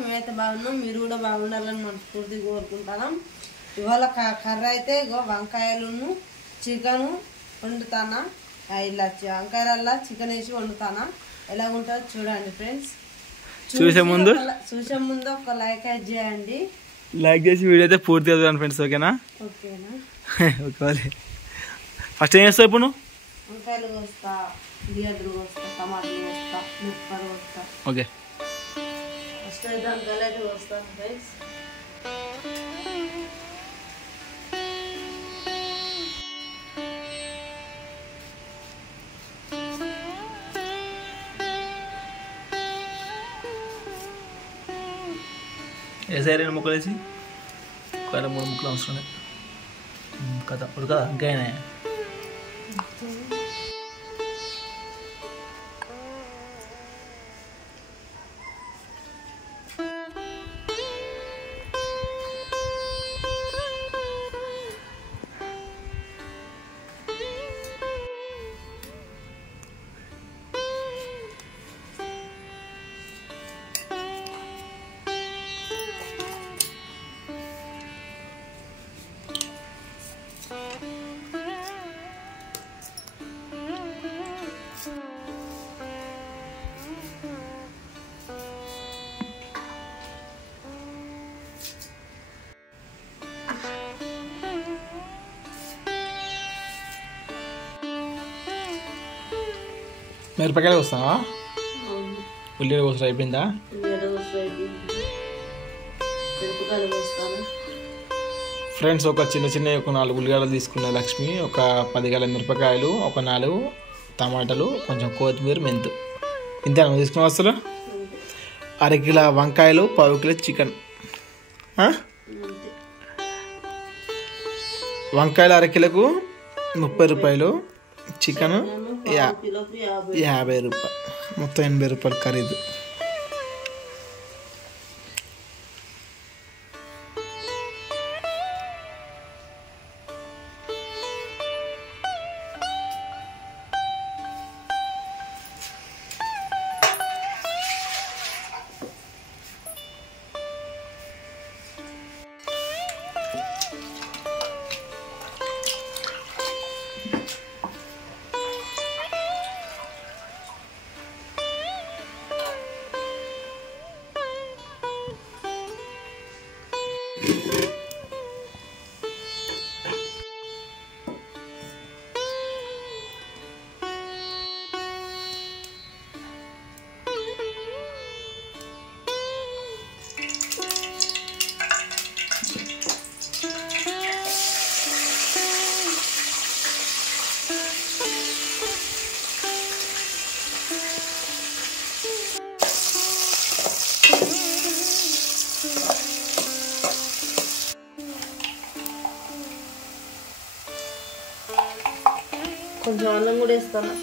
మేమైతే బాగున్నాం, మీరు కూడా బాగుండాలని మనస్ఫూర్తిగా కోరుకుంటున్నాం. ఇవాళ కర్రీ అయితే ఇగో వంకాయలను చికెను వండుతానా, ఇలా వంకాయలల్లా చికెన్ వేసి వండుతానా. ఎలా ఉంటుందో చూడండి ఫ్రెండ్స్. చూసే ముందు ఒక లైక్ అయితే చేయండి. లైక్ చేసి వీడియో అయితే పూర్తి అవుతాను ఫ్రెండ్స్. ఓకేనా? ఓకే. ఫస్ట్ ఏం చేస్తావు ఇప్పుడు? వంకాయలు కోస్తా, ఉల్లిగడ్డలు కోస్తా, టమాటాలు కోస్తా, మిరపకాయలు కోస్తా. ఓకే, ఫస్ట్ అయితే వంకాయలు అయితే కోస్తాను ఫ్రెండ్స్. వేసాయి 2 ముక్కలు వేసి 3 ముక్కలు అవసరం కదా ఉడకదా ఇంకైనా. మిరపకాయలు వస్తావా? ఉల్లిగడ్డ కోసలు అయిపోయిందా? ఫ్రెండ్స్ ఒక చిన్న ఒక 4 ఉల్లిగడ్డలు తీసుకున్న లక్ష్మి, ఒక 10 గల మిరపకాయలు, ఒక 4 టమాటాలు, కొంచెం కొత్తిమీర, మెంతు. ఇంతేనా తీసుకున్న వస్తువులు? 1/2 కిలో వంకాయలు, 1/2 కిలో చికెన్. వంకాయలు 1/2 కిలోకు 30 రూపాయలు, చికెన్ 50 రూపాయలు, మొత్తం 80 రూపాయలు ఖరీదు. కొంచెం అన్నం కూడా వేస్తాను.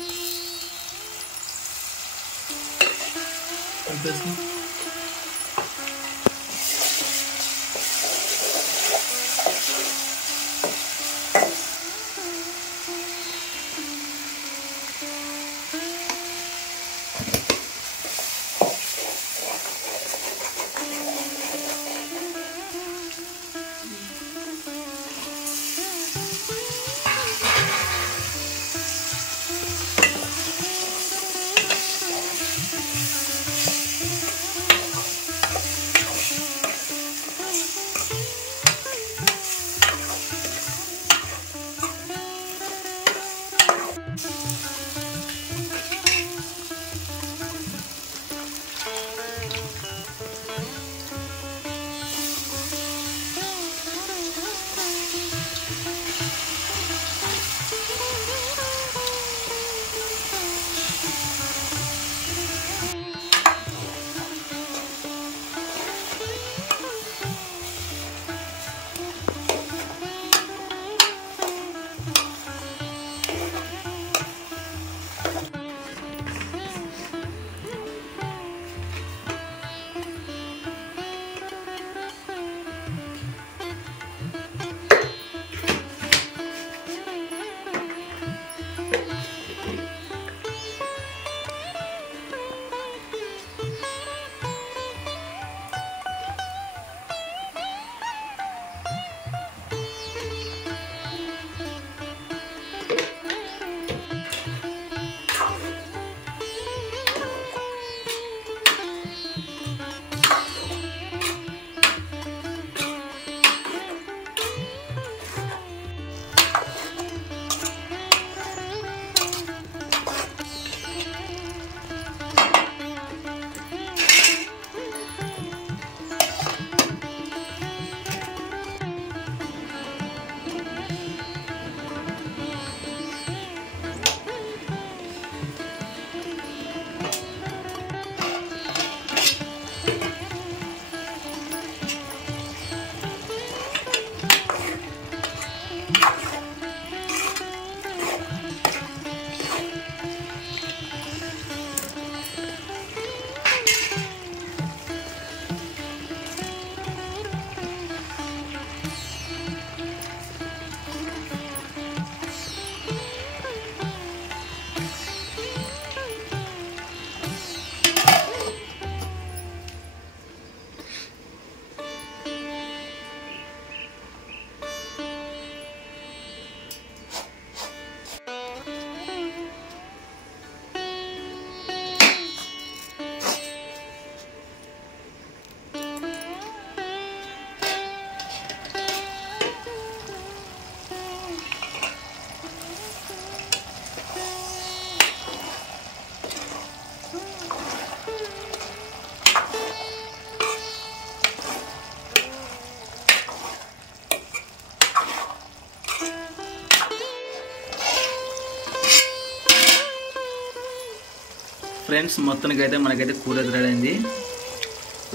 ఫ్రెండ్స్ మొత్తానికి అయితే మనకైతే కూర రెడీ అయింది.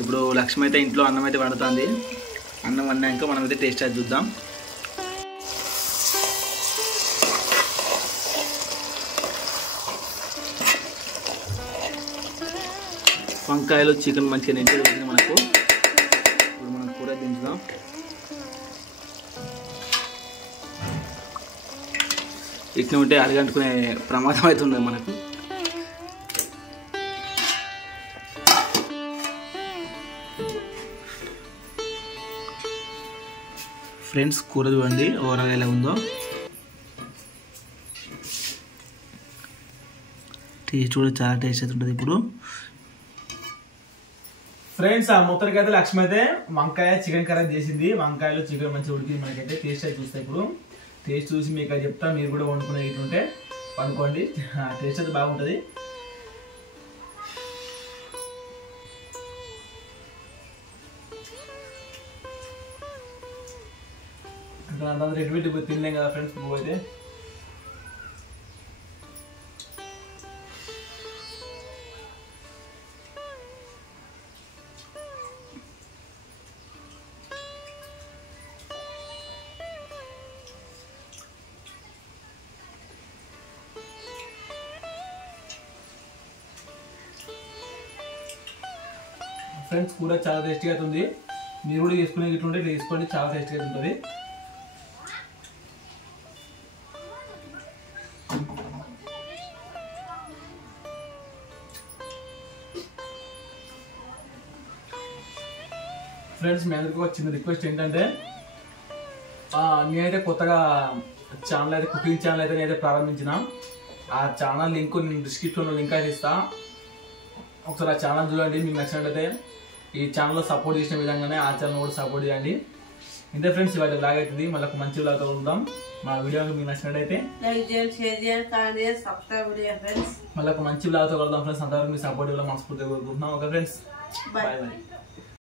ఇప్పుడు లక్ష్మి అయితే ఇంట్లో అన్నం అయితే వండుతుంది. అన్నం వండాక మనమైతే టేస్ట్ అది చూద్దాం. వంకాయలు చికెన్ మంచిగా నిండి వచ్చింది మనకు. ఇప్పుడు మనం కూర దించుదాం. ఇట్లా ఉంటే అరగంటుకునే ప్రమాదం అయితే ఉండదు మనకు. ఫ్రెండ్స్ కూర చూడండి ఓవరాల్ ఎలా ఉందో. టేస్ట్ కూడా చాలా టేస్ట్ అయితే ఉంటుంది. ఇప్పుడు ఫ్రెండ్స్ మొత్తానికి అయితే లక్ష్మి అయితే వంకాయ చికెన్ కర్రీ చేసింది. వంకాయలు చికెన్ మంచిగా ఉడికింది. మనకైతే టేస్ట్ అయితే చూస్తాయి. ఇప్పుడు టేస్ట్ చూసి మీకు అది చెప్తా. మీరు కూడా వండుకునే ఇట్లుంటే వండుకోండి. టేస్ట్ అయితే బాగుంటుంది. అందరూ రెడ్ పెట్టి తినలేం కదా ఫ్రెండ్స్. పువ్వు అయితే ఫ్రెండ్స్ కూర చాలా టేస్టీగా అవుతుంది. మీరు కూడా చేసుకునే ఇట్లుంటే తీసుకోండి. చాలా టేస్టీగా ఉంటుంది. ఫ్రెండ్స్ మీ అందరికీ ఒక చిన్న రిక్వెస్ట్ ఏంటంటే నేనైతే కొత్తగా ఛానల్ అయితే కుకింగ్ ఛానల్ అయితే నేనైతే ప్రారంభించిన. ఆ ఛానల్ లింక్ నేను డిస్క్రిప్షన్లో లింక్ అయితే ఇస్తా. ఒకసారి ఆ ఛానల్ చూడండి. మీకు నచ్చినట్లయితే ఈ ఛానల్లో సపోర్ట్ చేసిన విధంగానే ఆ ఛానల్ కూడా సపోర్ట్ చేయండి. ఇంతే ఫ్రెండ్స్ ఇవాళ బ్లాగ్ అవుతుంది. మళ్ళీ ఒక మంచి బ్లాగ్తో ఉంటాం. మా వీడియో మీకు నచ్చినట్టయితే లైక్ చేయండి, షేర్ చేయండి, కామెంట్ చేయండి, సబ్స్క్రైబ్ చేయండి ఫ్రెండ్స్. మళ్ళీ ఒక మంచి బ్లాగ్తో కలుద్దాం ఫ్రెండ్స్. అంతవరకు మీ సపోర్ట్ ఇవ్వాలి మనస్ఫూర్తిగా కోరుకుంటున్నాం. Okay friends, bye bye.